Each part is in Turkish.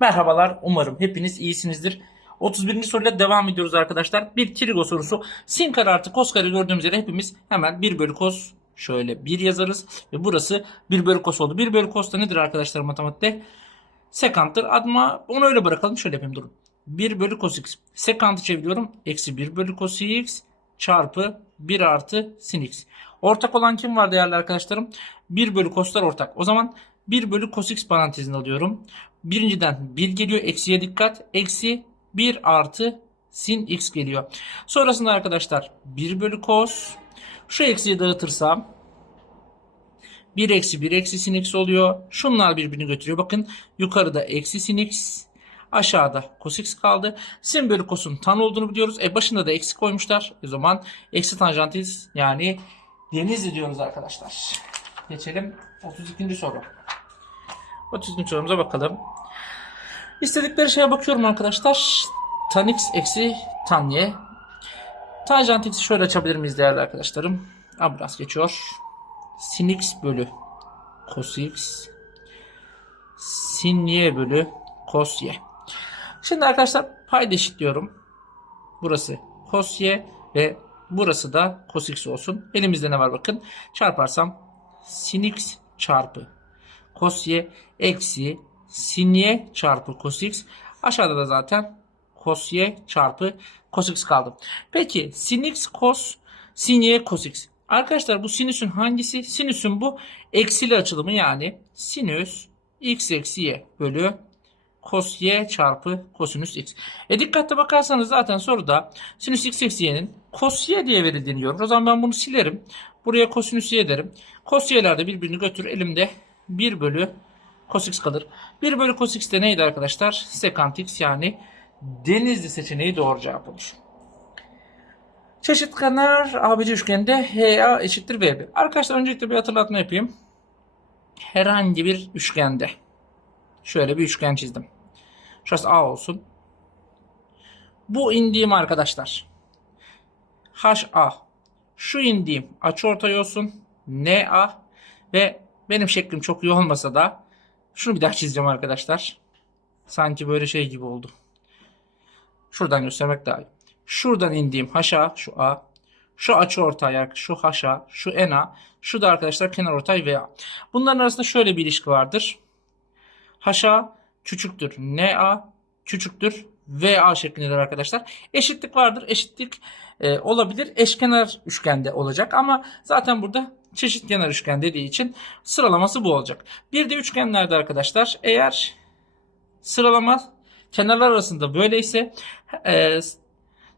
Merhabalar, umarım hepiniz iyisinizdir. 31. soruyla devam ediyoruz arkadaşlar. Bir trigo sorusu. Sin kare artı kos kare gördüğümüz yere hepimiz hemen 1 bölü kos şöyle 1 yazarız. Ve burası 1 bölü kos oldu. 1 bölü kos da nedir arkadaşlar matematikte? Sekanttır. Ama onu öyle bırakalım. Şöyle yapayım durun. 1 bölü cos x. Sekantı çeviriyorum. Eksi 1 bölü cos x çarpı 1 artı sin x. Ortak olan kim var değerli arkadaşlarım? 1 bölü coslar ortak. O zaman 1 bölü cos x parantezini alıyorum. Birinciden 1 geliyor. Eksiye dikkat. Eksi 1 artı sin x geliyor. Sonrasında arkadaşlar 1 bölü cos. Şu eksiyi dağıtırsam 1 eksi 1 eksi sin x oluyor. Şunlar birbirini götürüyor. Bakın yukarıda eksi sin x. Aşağıda cos x kaldı. Sin bölü cos'un tan olduğunu biliyoruz. E başında da eksi koymuşlar. O zaman eksi tanjantiz yani deniz diyoruz arkadaşlar. Geçelim 32. soru. 32. sorumuza bakalım. İstedikleri şeye bakıyorum arkadaşlar. Tan x eksi tan y. Tanjant x'i şöyle açabilir miyiz değerli arkadaşlarım? Ambulans geçiyor. Sin x bölü cos x sin y bölü cos y. Şimdi arkadaşlar payda eşitliyorum. Burası cos y ve burası da cos x olsun. Elimizde ne var bakın. Çarparsam sin x çarpı cos y eksi sin y çarpı cos x. Aşağıda da zaten cos y çarpı cos x kaldı. Peki sin x cos sin y cos x. Arkadaşlar bu sinüsün hangisi? Sinüsün bu eksili açılımı yani sinüs x eksi y bölü cos y çarpı kosinüs x. E dikkatli bakarsanız zaten soruda sinüs x eksi y'nin cos y diye verildiğini görüyoruz. O zaman ben bunu silerim. Buraya kosinüs y derim. Cos y'ler de birbirini götür. Elimde 1 bölü cos x kalır. 1 bölü cos x de neydi arkadaşlar? Sekant x yani denizli seçeneği doğru cevap olur. Çeşit kenar ABC üçgeninde HA eşittir VB. Arkadaşlar öncelikle bir hatırlatma yapayım. Herhangi bir üçgende şöyle bir üçgen çizdim. Şurası A olsun. Bu indiğim arkadaşlar HA. Şu indiğim açıortay olsun. NA ve benim şeklim çok iyi olmasa da şunu bir daha çizeceğim arkadaşlar. Sanki böyle şey gibi oldu. Şuradan göstermek daha iyi. Şuradan indiğim HA, şu A. Şu açıortay, şu HA, şu NA. Şu da arkadaşlar kenarortay VA. Bunların arasında şöyle bir ilişki vardır. HA küçüktür NA küçüktür VA şeklindedir arkadaşlar. Eşitlik vardır. Eşitlik e, olabilir. Eşkenar üçgende olacak ama zaten burada çeşit kenar üçgen dediği için sıralaması bu olacak. Bir de üçgenlerde arkadaşlar eğer sıralama kenarlar arasında böyleyse e,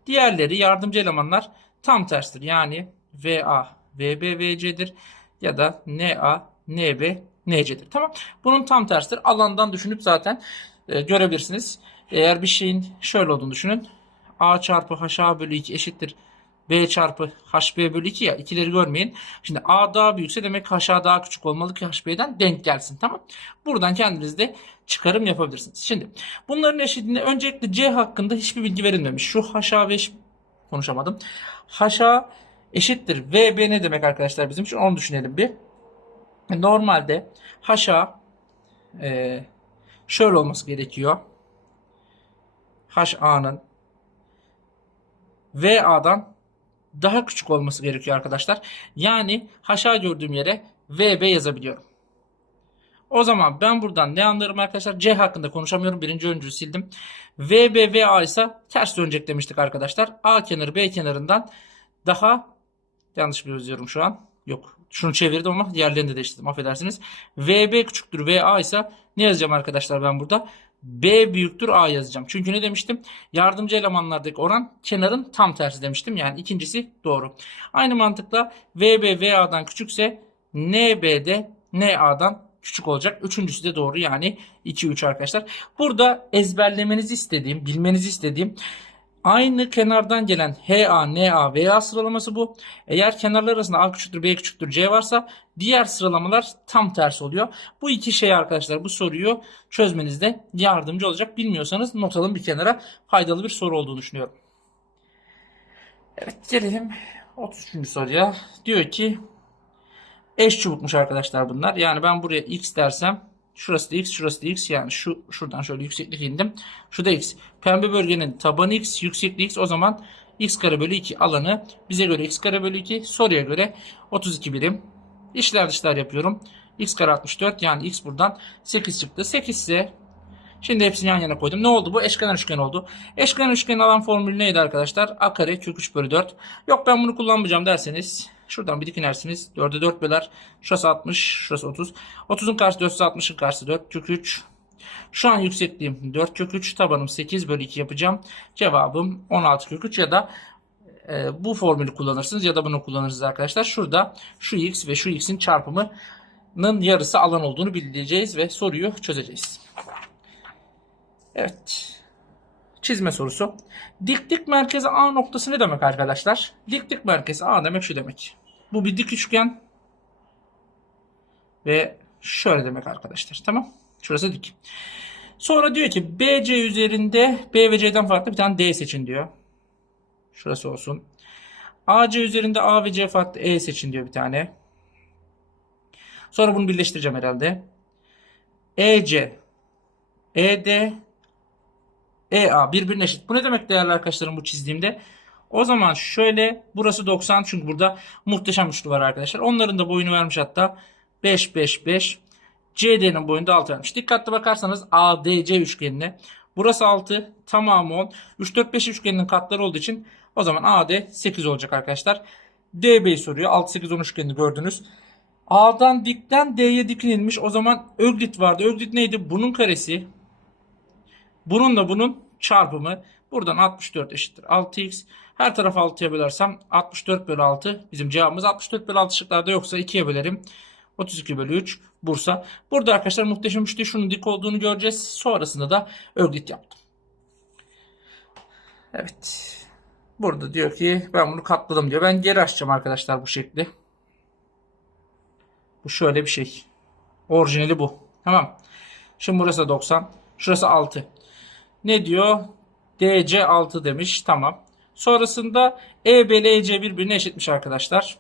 diğerleri yardımcı elemanlar tam terstir. Yani VA VB VC'dir ya da NA NB NC'dir. Tamam. Bunun tam tersidir. Alandan düşünüp zaten e, görebilirsiniz. Eğer bir şeyin şöyle olduğunu düşünün. A çarpı HA bölü 2 eşittir. B çarpı HB bölü 2 ya. ikileri görmeyin. Şimdi A daha büyükse demek HA daha küçük olmalı ki HB'den denk gelsin. Tamam. Buradan kendiniz de çıkarım yapabilirsiniz. Şimdi bunların eşitliğinde öncelikle C hakkında hiçbir bilgi verilmemiş. Şu HA ve konuşamadım. HA eşittir. VB ne demek arkadaşlar bizim için onu düşünelim bir. Normalde HA e, şöyle olması gerekiyor. HA'nın VA'dan daha küçük olması gerekiyor arkadaşlar. Yani HA gördüğüm yere VB yazabiliyorum. O zaman ben buradan ne anlarım arkadaşlar? C hakkında konuşamıyorum. Birinci öncülü sildim. VB VA ise ters dönecek demiştik arkadaşlar. A kenarı B kenarından daha yanlış bir yazıyorum şu an. Yok. Şunu çevirdim ama diğerlerini de değiştirdim. Affedersiniz. VB küçüktür VA ise ne yazacağım arkadaşlar ben burada? B büyüktür A yazacağım. Çünkü ne demiştim? Yardımcı elemanlardaki oran kenarın tam tersi demiştim. Yani ikincisi doğru. Aynı mantıkla VB VA'dan küçükse NB de NA'dan küçük olacak. Üçüncüsü de doğru yani 2 3 arkadaşlar. Burada ezberlemenizi istediğim, bilmenizi istediğim Aynı kenardan gelen HA, NA, VA sıralaması bu. Eğer kenarlar arasında A küçüktür, B küçüktür, C varsa diğer sıralamalar tam tersi oluyor. Bu iki şey arkadaşlar bu soruyu çözmenizde yardımcı olacak. Bilmiyorsanız not alın bir kenara faydalı bir soru olduğunu düşünüyorum. Evet gelelim 33. soruya. Diyor ki eş çubukmuş arkadaşlar bunlar. Yani ben buraya x dersem Şurası da x, şurası da x. Yani şu şuradan şöyle yükseklik indim. Şu da x. Pembe bölgenin tabanı x, yüksekliği x. O zaman x kare bölü 2 alanı bize göre x kare bölü 2, soruya göre 32 birim. İşler dışlar yapıyorum. x kare 64 yani x buradan 8 çıktı. 8 ise Şimdi hepsini yan yana koydum. Ne oldu bu? Eşkenar üçgen oldu. Eşkenar üçgen alan formülü neydi arkadaşlar? A kare kök 3 bölü 4. Yok ben bunu kullanmayacağım derseniz şuradan bir dik inersiniz. 4'e 4 böler. Şurası 60, şurası 30. 30'un karşısı 4 ise 60'ın karşısı 4 kök 3. Şu an yüksekliğim 4 kök 3 tabanım 8 bölü 2 yapacağım. Cevabım 16 kök 3 ya da e, bu formülü kullanırsınız ya da bunu kullanırsınız arkadaşlar. Şurada şu x ve şu x'in çarpımının yarısı alan olduğunu bileceğiz ve soruyu çözeceğiz. Evet. Çizme sorusu. Diklik merkezi A noktası ne demek arkadaşlar? Diklik merkezi A demek şu demek. Bu bir dik üçgen. Ve şöyle demek arkadaşlar. Tamam. Şurası dik. Sonra diyor ki BC üzerinde B ve C'den farklı bir tane D seçin diyor. Şurası olsun. AC üzerinde A ve C farklı E seçin diyor bir tane. Sonra bunu birleştireceğim herhalde. EC ED EA birbirine eşit. Bu ne demek değerli arkadaşlarım bu çizdiğimde? O zaman şöyle burası 90 çünkü burada muhteşem üçlü var arkadaşlar. Onların da boyunu vermiş hatta 5 5 5. CD'nin boyunu da 6 vermiş. Dikkatli bakarsanız ADC üçgenine burası 6 tamamı 10. 3 4 5 üçgeninin katları olduğu için o zaman AD 8 olacak arkadaşlar. DB'yi soruyor. 6 8 10 üçgenini gördünüz. A'dan dikten D'ye dik inilmiş. O zaman Öglit vardı. Öglit neydi? Bunun karesi bununla bunun çarpımı. Buradan 64 eşittir 6x. Her tarafı 6'ya bölersem 64 bölü 6. Bizim cevabımız 64 bölü 6 şıklarda yoksa 2'ye bölerim. 32 bölü 3 Bursa. Burada arkadaşlar muhteşem üçlü şunun dik olduğunu göreceğiz. Sonrasında da Öglit yaptım. Evet. Burada diyor ki ben bunu katladım diyor. Ben geri açacağım arkadaşlar bu şekli. Bu şöyle bir şey. Orijinali bu. Tamam. Şimdi burası 90. Şurası 6. Ne diyor? DC 6 demiş. Tamam. Sonrasında EB ile EC birbirine eşitmiş arkadaşlar.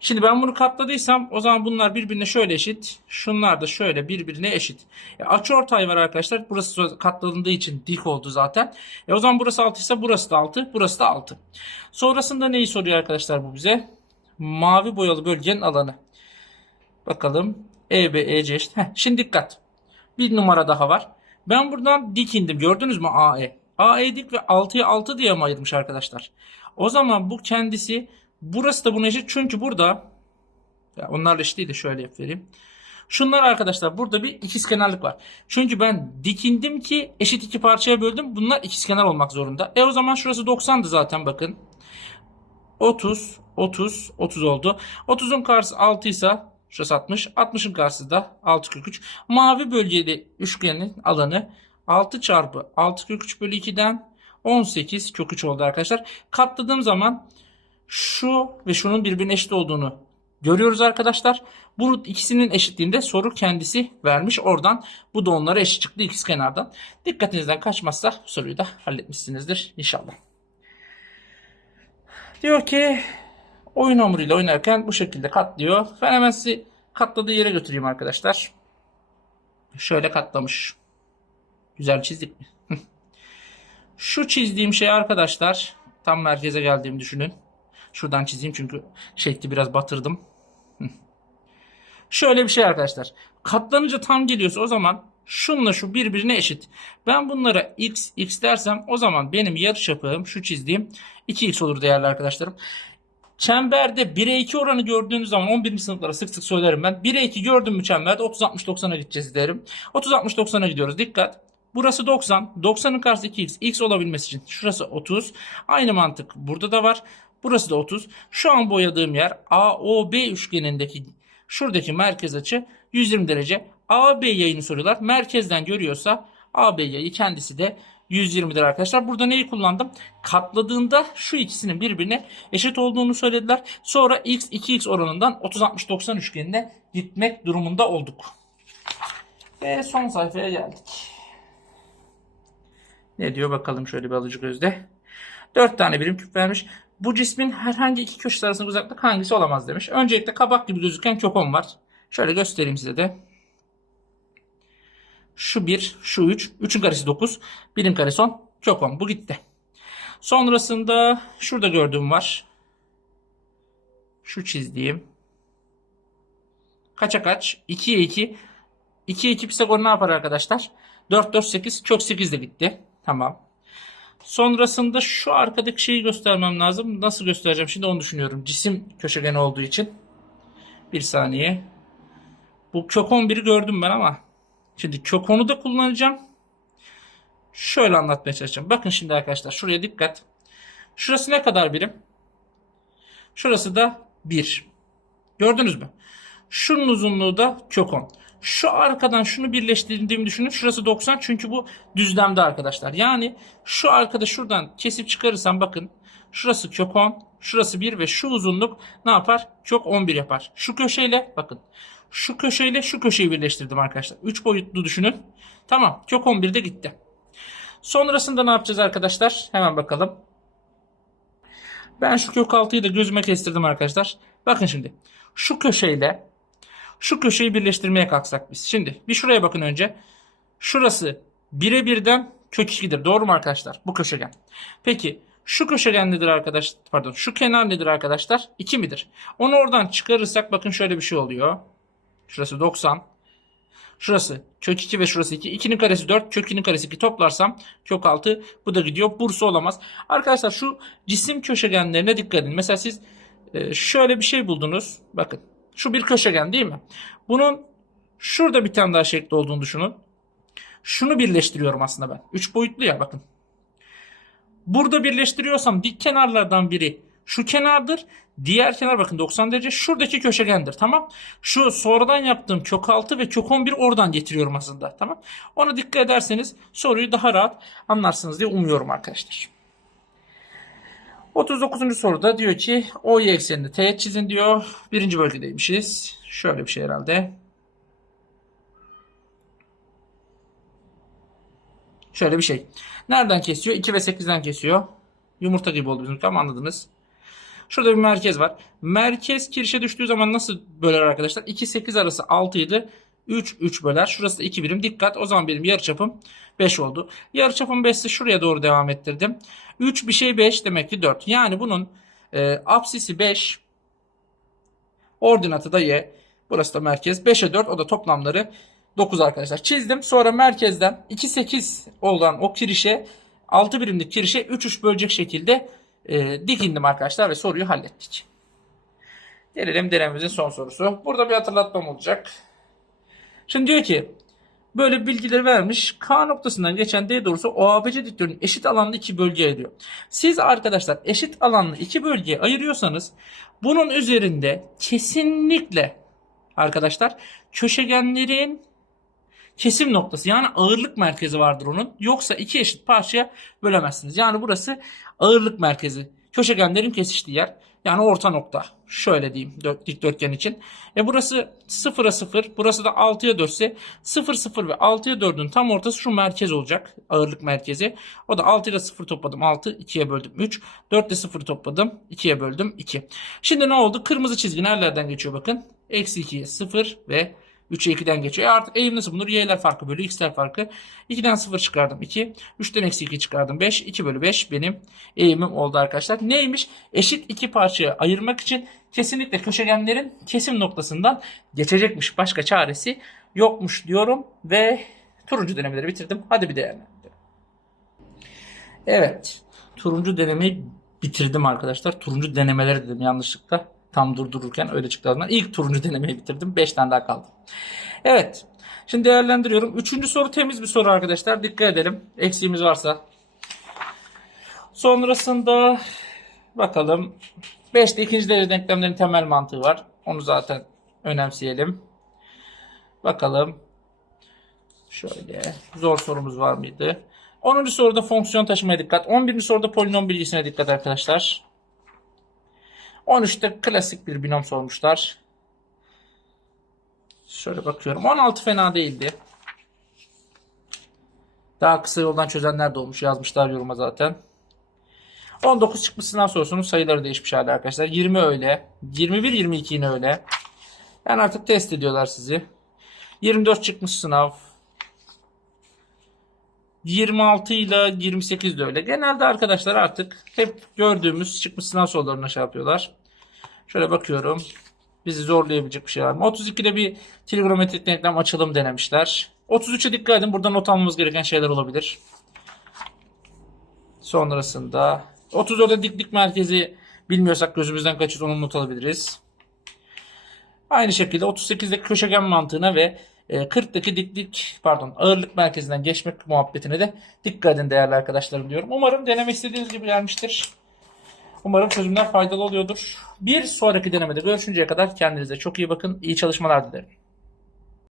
Şimdi ben bunu katladıysam o zaman bunlar birbirine şöyle eşit. Şunlar da şöyle birbirine eşit. E, açıortay var arkadaşlar. Burası katlandığı için dik oldu zaten. E, o zaman burası 6 ise burası da 6. Burası da 6. Sonrasında neyi soruyor arkadaşlar bu bize? Mavi boyalı bölgenin alanı. Bakalım. EB, EC eşit. Heh, şimdi dikkat. Bir numara daha var. Ben buradan dik indim. Gördünüz mü AE? AE dik ve 6'ya 6 diye mi ayırmış arkadaşlar? O zaman bu kendisi burası da buna eşit. Çünkü burada ya onlarla eşit değil de şöyle yapayım. Şunlar arkadaşlar burada bir ikizkenarlık var. Çünkü ben dikindim ki eşit iki parçaya böldüm. Bunlar ikizkenar olmak zorunda. E o zaman şurası 90'dı zaten bakın. 30, 30, 30 oldu. 30'un karşısı 6 ise Şurası 60. 60'ın karşısı da 6 kök 3. Mavi bölgeli üçgenin alanı 6 çarpı 6 kök 3 bölü 2'den 18 kök 3 oldu arkadaşlar. Katladığım zaman şu ve şunun birbirine eşit olduğunu görüyoruz arkadaşlar. Bu ikisinin eşitliğinde soru kendisi vermiş. Oradan bu da onlara eşit çıktı ikiz kenardan. Dikkatinizden kaçmazsa soruyu da halletmişsinizdir inşallah. Diyor ki oyun hamuruyla oynarken bu şekilde katlıyor. Ben hemen sizi katladığı yere götüreyim arkadaşlar. Şöyle katlamış. Güzel çizdik mi? Şu çizdiğim şey arkadaşlar tam merkeze geldiğimi düşünün. Şuradan çizeyim çünkü şekli biraz batırdım. Şöyle bir şey arkadaşlar. Katlanınca tam geliyorsa o zaman şunla şu birbirine eşit. Ben bunlara x x dersem o zaman benim yarıçapım şu çizdiğim 2x olur değerli arkadaşlarım. Çemberde 1'e 2 oranı gördüğünüz zaman 11. sınıflara sık sık söylerim ben. 1'e 2 gördüm mü çemberde 30-60-90'a gideceğiz derim. 30-60-90'a gidiyoruz. Dikkat. Burası 90. 90'ın karşısı 2x. x olabilmesi için şurası 30. Aynı mantık burada da var. Burası da 30. Şu an boyadığım yer AOB üçgenindeki şuradaki merkez açı 120 derece. AB yayını soruyorlar. Merkezden görüyorsa AB yayı kendisi de 120'dir arkadaşlar. Burada neyi kullandım? Katladığında şu ikisinin birbirine eşit olduğunu söylediler. Sonra x 2x oranından 30-60-90 üçgenine gitmek durumunda olduk. Ve son sayfaya geldik. Ne diyor bakalım şöyle bir alıcı gözde. 4 tane birim küp vermiş. Bu cismin herhangi iki köşesi arasında uzaklık hangisi olamaz demiş. Öncelikle kabak gibi gözüken köpon var. Şöyle göstereyim size de. Şu 1, şu 3. 3'ün karesi 9. 1'in karesi 10. Kök 10. Bu gitti. Sonrasında şurada gördüğüm var. Şu çizdiğim. Kaça kaç? 2'ye 2. 2'ye 2 Pisagor ne yapar arkadaşlar? 4, 4, 8. Kök 8 de gitti. Tamam. Sonrasında şu arkadaki şeyi göstermem lazım. Nasıl göstereceğim? Şimdi onu düşünüyorum. Cisim köşegeni olduğu için. Bir saniye. Bu kök 11'i gördüm ben ama. Şimdi kök 10'u da kullanacağım. Şöyle anlatmaya çalışacağım. Bakın şimdi arkadaşlar şuraya dikkat. Şurası ne kadar birim? Şurası da 1. Gördünüz mü? Şunun uzunluğu da kök 10. Şu arkadan şunu birleştirdiğimi düşünün. Şurası 90 çünkü bu düzlemde arkadaşlar. Yani şu arkada şuradan kesip çıkarırsam bakın. Şurası kök 10. Şurası 1 ve şu uzunluk ne yapar? Kök 11 yapar. Şu köşeyle bakın. Şu köşeyle şu köşeyi birleştirdim arkadaşlar. 3 boyutlu düşünün. Tamam. Kök 11 de gitti. Sonrasında ne yapacağız arkadaşlar? Hemen bakalım. Ben şu kök 6'yı da gözüme kestirdim arkadaşlar. Bakın şimdi. Şu köşeyle şu köşeyi birleştirmeye kalksak biz. Şimdi bir şuraya bakın önce. Şurası 1'e 1'den kök 2'dir. Doğru mu arkadaşlar? Bu köşegen. Peki şu köşegen nedir arkadaş? Pardon şu kenar nedir arkadaşlar? 2 midir? Onu oradan çıkarırsak bakın şöyle bir şey oluyor. Şurası 90. Şurası kök 2 ve şurası 2. 2'nin karesi 4. Kök 2'nin karesi 2 toplarsam kök 6. Bu da gidiyor. Bursa olamaz. Arkadaşlar şu cisim köşegenlerine dikkat edin. Mesela siz e, şöyle bir şey buldunuz. Bakın. Şu bir köşegen değil mi? Bunun şurada bir tane daha şekli olduğunu düşünün. Şunu birleştiriyorum aslında ben. 3 boyutlu ya bakın. Burada birleştiriyorsam dik kenarlardan biri şu kenardır. Diğer kenar bakın 90 derece şuradaki köşegendir. Tamam. Şu sonradan yaptığım kök 6 ve kök 11 oradan getiriyorum aslında. Tamam. Ona dikkat ederseniz soruyu daha rahat anlarsınız diye umuyorum arkadaşlar. 39. soruda diyor ki OY ekseninde teğet çizin diyor. Birinci bölgedeymişiz. Şöyle bir şey herhalde. Şöyle bir şey. Nereden kesiyor? 2 ve 8'den kesiyor. Yumurta gibi oldu bizim tamam anladınız. Şurada bir merkez var. Merkez kirişe düştüğü zaman nasıl böler arkadaşlar? 2 8 arası 6 idi. 3 3 böler. Şurası da 2 birim. Dikkat. O zaman benim yarıçapım 5 oldu. Yarıçapım 5 ise şuraya doğru devam ettirdim. 3 bir şey 5 demek ki 4. Yani bunun e, apsisi 5. Ordinatı da y. Burası da merkez. 5'e 4 o da toplamları 9 arkadaşlar. Çizdim. Sonra merkezden 2 8 olan o kirişe 6 birimlik kirişe 3 3 bölecek şekilde e, dikindim arkadaşlar ve soruyu hallettik. Gelelim denememizin son sorusu. Burada bir hatırlatmam olacak. Şimdi diyor ki böyle bilgileri vermiş. K noktasından geçen D doğrusu OABC dikdörtünün eşit alanlı iki bölgeye ayırıyor. Siz arkadaşlar eşit alanlı iki bölgeye ayırıyorsanız bunun üzerinde kesinlikle arkadaşlar köşegenlerin kesim noktası yani ağırlık merkezi vardır onun. Yoksa iki eşit parçaya bölemezsiniz. Yani burası ağırlık merkezi. Köşegenlerin kesiştiği yer. Yani orta nokta. Şöyle diyeyim dikdörtgen için. E burası 0'a 0. Burası da 6'ya 4 ise 0 0 ve 6'ya 4'ün tam ortası şu merkez olacak. Ağırlık merkezi. O da 6 ile 0 topladım 6. 2'ye böldüm 3. 4 ile 0 topladım. 2'ye böldüm 2. Şimdi ne oldu? Kırmızı çizgi nerelerden geçiyor bakın. Eksi 2'ye 0 ve 3'e 2'den geçiyor. E artık eğim nasıl bulunur? Y'ler farkı bölü x'ler farkı. 2'den 0 çıkardım 2. 3'ten eksi 2 çıkardım 5. 2 bölü 5 benim eğimim oldu arkadaşlar. Neymiş? Eşit iki parçaya ayırmak için kesinlikle köşegenlerin kesim noktasından geçecekmiş. Başka çaresi yokmuş diyorum ve turuncu denemeleri bitirdim. Hadi bir değerlendirelim. Evet. Turuncu denemeyi bitirdim arkadaşlar. Turuncu denemeleri dedim yanlışlıkla. Tam durdururken öyle çıktı ağzımdan. İlk turuncu denemeyi bitirdim. 5 tane daha kaldı. Evet. Şimdi değerlendiriyorum. Üçüncü soru temiz bir soru arkadaşlar. Dikkat edelim. Eksiğimiz varsa. Sonrasında bakalım. 5'te ikinci derece denklemlerin temel mantığı var. Onu zaten önemseyelim. Bakalım. Şöyle. Zor sorumuz var mıydı? 10. soruda fonksiyon taşımaya dikkat. 11. soruda polinom bilgisine dikkat arkadaşlar. 13'te klasik bir binom sormuşlar. Şöyle bakıyorum. 16 fena değildi. Daha kısa yoldan çözenler de olmuş. Yazmışlar yoruma zaten. 19 çıkmış sınav sorusunun sayıları değişmiş hala arkadaşlar. 20 öyle. 21 22 yine öyle. Yani artık test ediyorlar sizi. 24 çıkmış sınav. 26 ile 28 de öyle. Genelde arkadaşlar artık hep gördüğümüz çıkmış sınav sorularına şey yapıyorlar. Şöyle bakıyorum. Bizi zorlayabilecek bir şey var mı? 32'de bir trigonometrik denklem açılım denemişler. 33'e dikkat edin. Burada not almamız gereken şeyler olabilir. Sonrasında 34'te diklik merkezi bilmiyorsak gözümüzden kaçır onu not alabiliriz. Aynı şekilde 38'deki köşegen mantığına ve e, 40'daki diklik pardon ağırlık merkezinden geçmek muhabbetine de dikkat edin değerli arkadaşlarım diyorum. Umarım deneme istediğiniz gibi gelmiştir. Umarım çözümler faydalı oluyordur. Bir sonraki denemede görüşünceye kadar kendinize çok iyi bakın. İyi çalışmalar dilerim.